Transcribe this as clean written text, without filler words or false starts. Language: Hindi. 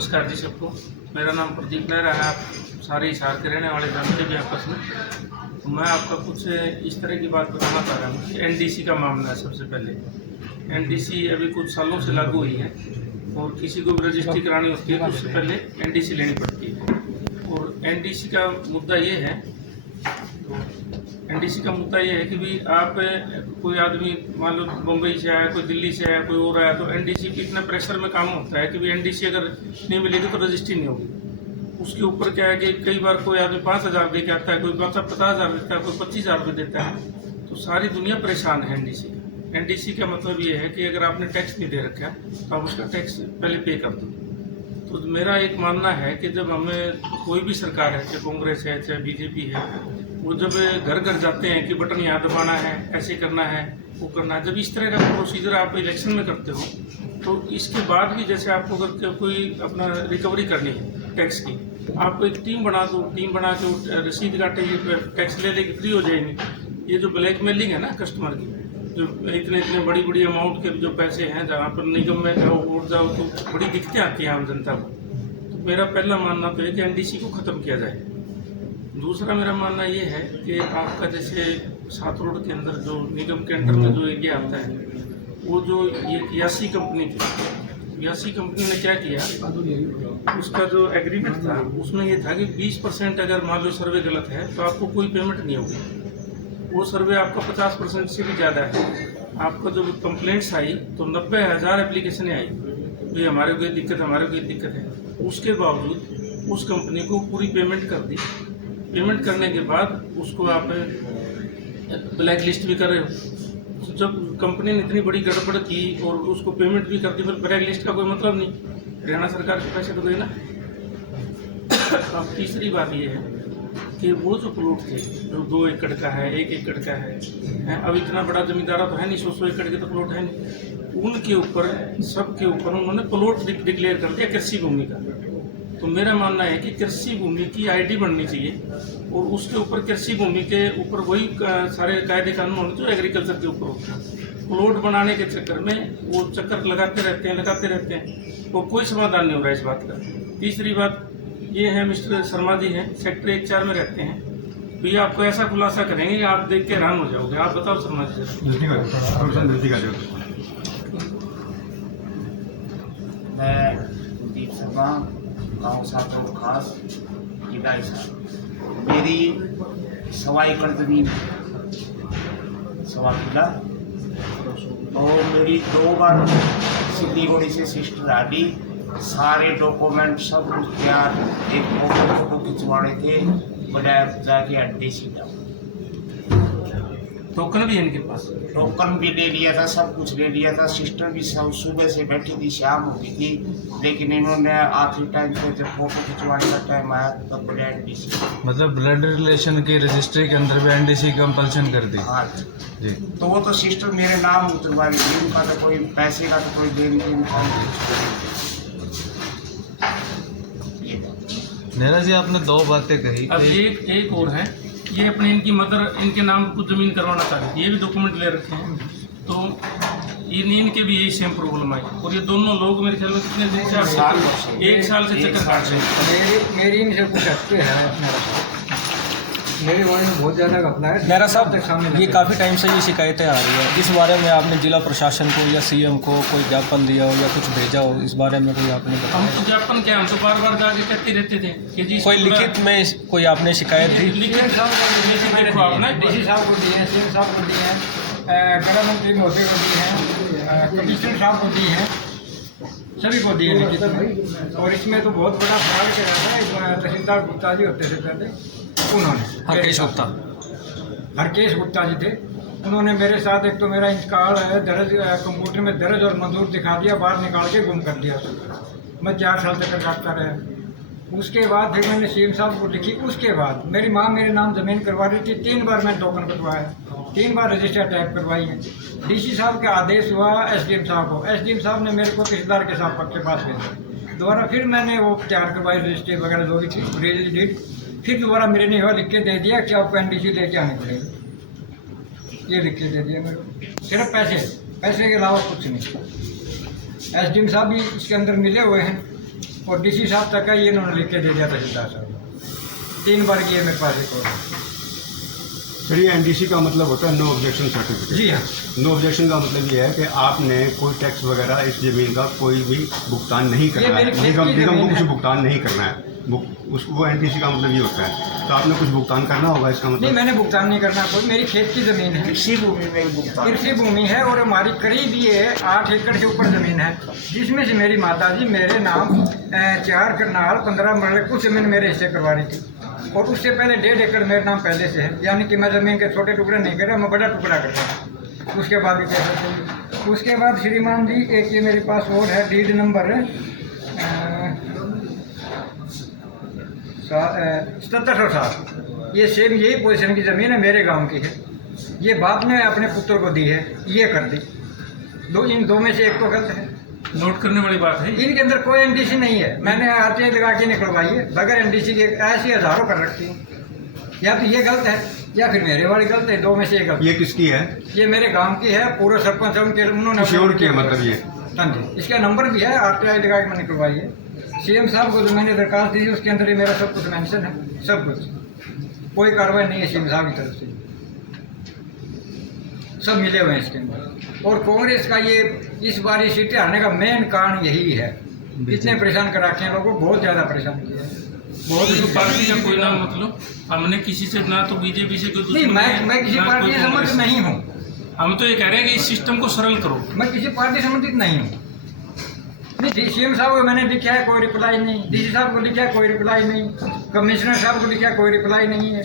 नमस्कार जी सबको। मेरा नाम प्रदीप नेहरा है। आप सारे हिसार के रहने वाले जानते भी आपस में। तो मैं आपका कुछ इस तरह की बात बताना चाह रहा हूँ कि एनडीसी का मामला है। सबसे पहले एनडीसी अभी कुछ सालों से लागू हुई है और किसी को भी रजिस्ट्री करानी होती है तो उससे पहले एनडीसी लेनी पड़ती है। और एनडीसी का मुद्दा ये है एनडीसी का मुद्दा ये है कि भी आप कोई आदमी मान लो मुंबई से आया, कोई दिल्ली से आया, कोई और आया, तो एनडीसी के इतना प्रेशर में काम होता है कि भी एनडीसी अगर नहीं मिलेगी तो रजिस्ट्री नहीं होगी। उसके ऊपर क्या है कि कई बार कोई आदमी 5,000 दे के आता है, कोई 50,000 देता है, कोई 25,000 रुपये देता है। तो सारी दुनिया परेशान है एनडीसी। एनडीसी का मतलब ये है कि अगर आपने टैक्स नहीं दे रखा है तो आप उसका टैक्स पहले पे कर दो। तो मेरा एक मानना है कि जब हमें कोई भी सरकार है, चाहे कांग्रेस है चाहे बीजेपी है, वो जब घर घर जाते हैं कि बटन यहाँ दबाना है, ऐसे करना है, वो करना है, जब इस तरह का प्रोसीजर आप इलेक्शन में करते हो तो इसके बाद भी जैसे आपको अगर कोई अपना रिकवरी करनी है टैक्स की, आप एक टीम बना दो, टीम बना के रसीद काटेगी, टैक्स ले लेके फ्री हो जाएंगे। ये जो ब्लैकमेलिंग है ना कस्टमर की, जो इतने इतने बड़ी बड़ी अमाउंट के जो पैसे हैं, जहाँ पर निगम में जाओ वोट जाओ तो बड़ी दिक्कतें आती हैं आम जनता को। तो मेरा पहला मानना तो है कि एनडीसी को ख़त्म किया जाए। दूसरा मेरा मानना ये है कि आपका जैसे सात रोड के अंदर जो निगम के अंडर में जो एरिया आता है, वो जो ये यासी कंपनी थी, यासी कंपनी ने क्या किया, उसका जो एग्रीमेंट था उसमें ये था कि 20% अगर मान लो सर्वे गलत है तो आपको कोई पेमेंट नहीं होगी। वो सर्वे आपका 50% से भी ज़्यादा है। आपका जो कंप्लेंट्स आई तो 90,000 एप्लीकेशनें आई, भाई हमारे को ये दिक्कत, हमारे को ये दिक्कत है। उसके बावजूद उस कंपनी को पूरी पेमेंट कर दी। पेमेंट करने के बाद उसको आप ब्लैक लिस्ट भी कर रहे हो। जब कंपनी ने इतनी बड़ी गड़बड़ की और उसको पेमेंट भी कर दी, फिर ब्लैक लिस्ट का कोई मतलब नहीं, हरियाणा सरकार के पैसे तो गए ना। अब तीसरी बात ये है कि वो जो प्लॉट थे जो 2 एकड़ का है, 1 एकड़ का है, अब इतना बड़ा जमींदारा तो है नहीं, 100 एकड़ के तो प्लॉट है नहीं, उनके ऊपर सबके ऊपर उन्होंने प्लॉट डिक्लेयर कर दिया कृषि भूमि का। तो मेरा मानना है कि कृषि भूमि की आईडी बननी चाहिए और उसके ऊपर कृषि भूमि के ऊपर वही सारे कायदे कानून होने जो एग्रीकल्चर के ऊपर होते हैं। प्लॉट बनाने के चक्कर में वो चक्कर लगाते रहते हैं तो कोई समाधान नहीं हो रहा है इस बात का। तीसरी बात ये है, मिस्टर शर्मा जी हैं, सेक्टर 1-4 में रहते हैं, भैया आपको ऐसा खुलासा करेंगे आप देख के हैरान हो जाओगे। आप बताओ शर्मा जी। मैं दीप शर्मा, गाँव सातों खास जिला साहब। मेरी 1.25 एकड़ जमीन, 1.25 किला, और मेरी 2 बार सिलीगुड़ी से सिस्टर आली, सारे डॉक्यूमेंट सब कुछ तैयार, एक फोटो खिंचवाने थे, बजाय जाके एनडीसी जाओ। टोकन भी है इनके पास, टोकन भी ले लिया था, सब कुछ ले लिया था। सिस्टर भी सुबह से बैठी थी, शाम हो गई थी, लेकिन इन्होंने आखिरी टाइम पे जब फोटो खिंचवाने का टाइम आया तब बोले एनडीसी। मतलब ब्लड रिलेशन की रजिस्ट्री के अंदर भी एनडीसी कंपल्शन कर दी। हाँ जी। तो वो तो सिस्टर मेरे नाम उतरवा ली, उनका तो कोई पैसे का तो कोई लेन देन था। नेहरा जी, आपने 2 बातें कही। अब एक और है, ये अपने इनकी मदर इनके नाम कुछ जमीन करवाना चाह रही थी, ये भी डॉक्यूमेंट ले रखे हैं, तो इनके भी यही सेम प्रॉब्लम आई। और ये दोनों लोग मेरे ख्याल में कितने दिन से 1 साल से चक्कर काट रहे हैं। मेरी इनसे कुछ हटके है, मेरे बारे में बहुत ज़्यादा घपला है। नेहरा साहब, ये काफ़ी टाइम से ये शिकायतें आ रही है, इस बारे में आपने जिला प्रशासन को या सीएम को कोई ज्ञापन दिया हो या कुछ भेजा हो, इस बारे में कोई आपने बताया? हम तो ज्ञापन क्या, हम तो बार बार जाके कहते रहते थे कि जी कोई लिखित में कोई आपने शिकायत दी? लिखित साहब डीसी साहब को दिए हैं, सीएम साहब को दिए हैं, गृह मंत्री महोदय को दिए हैं, कमिश्नर साहब को दिए हैं, सभी को दिए लिखित में। और इसमें तो बहुत बड़ा फ्रॉड कर रहा था। तहसीलदार गुप्ता जी होते थे पहले, उन्होंने हरकेश गुप्ता जी थे, उन्होंने मेरे साथ एक तो मेरा इंतकाल है दर्ज, कंप्यूटर में दर्ज और मंजूर दिखा दिया, बाहर निकाल के गुम कर दिया। मैं 4 साल तक काटता रहा। उसके बाद फिर मैंने सीएम साहब को लिखी। उसके बाद मेरी माँ मेरे नाम ज़मीन करवा रही थी, 3 बार मैंने टोकन कटवाया, 3 बार रजिस्टर टाइप करवाई है। डीसी साहब का आदेश हुआ एसडीएम साहब को, एसडीएम साहब ने मेरे को तहसीलदार के साहब के पास भेजा। दोबारा फिर मैंने वो तैयार करवाई, रजिस्ट्री वगैरह जो भी थी, रिलीज डेट, फिर दोबारा मेरे नहीं हुआ, लिख के दे दिया कि आपको एनडीसी लेके आने पड़ेगा। ये लिख के दे दिया मेरे को, सिर्फ पैसे के अलावा कुछ नहीं। एसडीएम साहब भी इसके अंदर मिले हुए हैं, और डीसी साहब तक का ये इन्होंने लिख के दे दिया तहसीलदार साहब 3 बार किए मेरे पास एक और। सर ये एनडीसी का मतलब होता है नो ऑब्जेक्शन सर्टिफिकेट। जी हाँ। नो ऑब्जेक्शन का मतलब ये है कि आपने कोई टैक्स वगैरह इस जमीन का कोई भी भुगतान नहीं करना है, निगम को कुछ भुगतान नहीं करना है, वो एनडीसी का मतलब ये होता है। तो आपने कुछ भुगतान करना होगा इसका नहीं, मतलब। मैंने भुगतान नहीं करना कोई, मेरी खेत की ज़मीन है, कृषि भूमि में भुगतान कृषि भूमि है और हमारी करीब ये 8 एकड़ के ऊपर ज़मीन है, जिसमें से मेरी माताजी मेरे नाम 4 करनाल 15 मरले कुछ ज़मीन मेरे हिस्से करवा रही थी, और उससे पहले 1.5 एकड़ मेरे नाम पहले से है, यानी कि मैं ज़मीन के छोटे टुकड़े नहीं कर रहा, मैं बड़ा टुकड़ा कर रहा हूँ। उसके बाद भी कह सकते हैं। उसके बाद श्रीमान जी एक ये मेरे पास और है डीड नंबर 7707, ये सेम यही पोजीशन की ज़मीन है, मेरे गांव की है, ये बाद में अपने पुत्र को दी है, ये कर दी। इन दो में से एक तो गलत है। नोट करने वाली बात है। इनके अंदर कोई एनडीसी नहीं है, मैंने आरटीआई लगा के निकलवाई है बगैर एनडीसी के, ऐसी हज़ारों कर रखी है। या तो ये गलत है या फिर मेरे वाली गलत है, दो में से एक गलत। ये किसकी है? ये मेरे गांव की है, पूरा सरपंच है उनके, उन्होंने श्योर किया मतलब ये। हाँ जी, इसका नंबर भी है, आरटीआई लगा के मैंने निकलवाई है। सीएम साहब को जो मैंने दरखास्त दी थी उसके अंदर ही मेरा सब कुछ मेंशन है, सब कुछ, कोई कार्रवाई नहीं है सीएम साहब की तरफ से, सब मिले हुए हैं इसके अंदर। और कांग्रेस का ये इस बार ये सीटें हारने का मेन कारण यही है, इतने परेशान कर रखे हैं लोगों को, बहुत ज़्यादा परेशान किया है, बहुत तो पार्टी का कोई नाम मतलब हमने किसी से ना तो बीजेपी से कोई नहीं, मैं किसी पार्टी से संबंधित नहीं हूँ, हम तो ये कह रहे हैं कि इस सिस्टम को सरल करो। मैं किसी पार्टी से संबंधित नहीं हूँ। नहीं, सीएम साहब को मैंने लिखा है, कोई रिप्लाई नहीं, डीसी साहब को लिखा है, कोई रिप्लाई नहीं, कमिश्नर साहब को लिखा है, कोई रिप्लाई नहीं है।